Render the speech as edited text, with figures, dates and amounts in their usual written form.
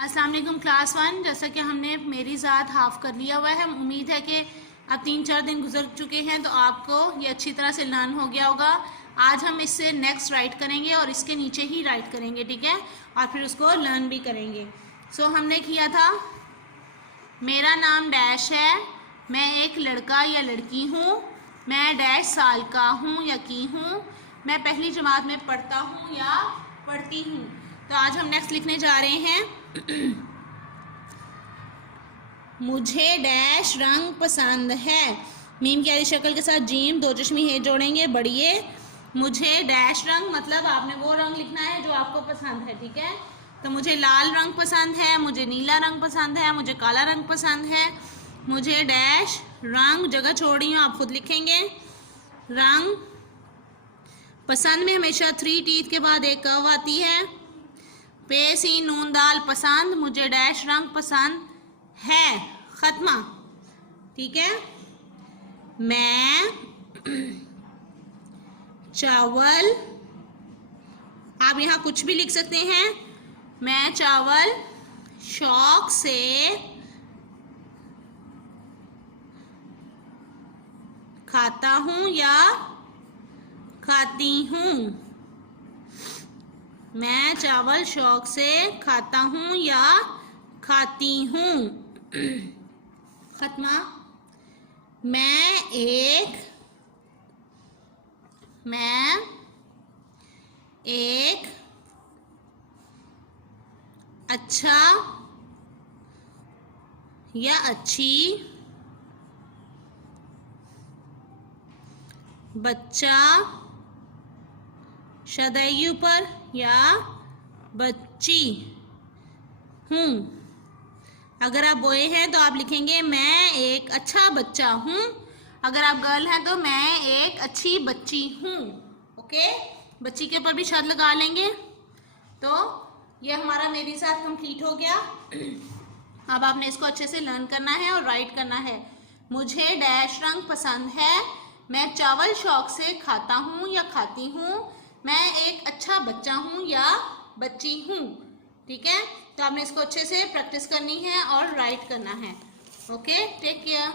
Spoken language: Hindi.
अस्सलाम वालेकुम क्लास 1। जैसा कि हमने मेरी ज़ात हाफ कर लिया हुआ है, उम्मीद है कि अब 3-4 दिन गुजर चुके हैं तो आपको ये अच्छी तरह से लर्न हो गया होगा। आज हम इससे नेक्स्ट राइट करेंगे और इसके नीचे ही राइट करेंगे, ठीक है, और फिर उसको लर्न भी करेंगे। हमने किया था, मेरा नाम डैश है, मैं एक लड़का या लड़की हूँ, मैं डैश साल का हूँ या की हूँ, मैं पहली जमात में पढ़ता हूँ या पढ़ती हूँ। तो आज हम नेक्स्ट लिखने जा रहे हैं मुझे डैश रंग पसंद है। मीम की आधी शक्ल के साथ जीम दो चश्मी है जोड़ेंगे, बढ़िए। मुझे डैश रंग मतलब आपने वो रंग लिखना है जो आपको पसंद है, ठीक है। तो मुझे लाल रंग पसंद है, मुझे नीला रंग पसंद है, मुझे काला रंग पसंद है, मुझे डैश रंग, जगह छोड़ रही हूँ, आप खुद लिखेंगे। रंग पसंद में हमेशा 3 टीथ के बाद एक कव आती है। पे सी नून दाल पसंद, मुझे डैश रंग पसंद है, खत्मा, ठीक है। मैं चावल, आप यहाँ कुछ भी लिख सकते हैं। मैं चावल शौक से खाता हूँ या खाती हूँ। मैं चावल शौक से खाता हूँ या खाती हूँ, खत्मा। मैं एक अच्छा या अच्छी बच्चा, शदयू पर, या बच्ची हूँ। अगर आप बॉय हैं तो आप लिखेंगे मैं एक अच्छा बच्चा हूँ। अगर आप गर्ल हैं तो मैं एक अच्छी बच्ची हूँ, ओके। बच्ची के ऊपर भी शद लगा लेंगे। तो ये हमारा मेरे साथ कंप्लीट हो गया। अब आपने इसको अच्छे से लर्न करना है और राइट करना है। मुझे डैश रंग पसंद है, मैं चावल शौक से खाता हूँ या खाती हूँ, मैं एक अच्छा बच्चा हूँ या बच्ची हूँ, ठीक है। तो आपने इसको अच्छे से प्रैक्टिस करनी है और राइट करना है, ओके। Take care.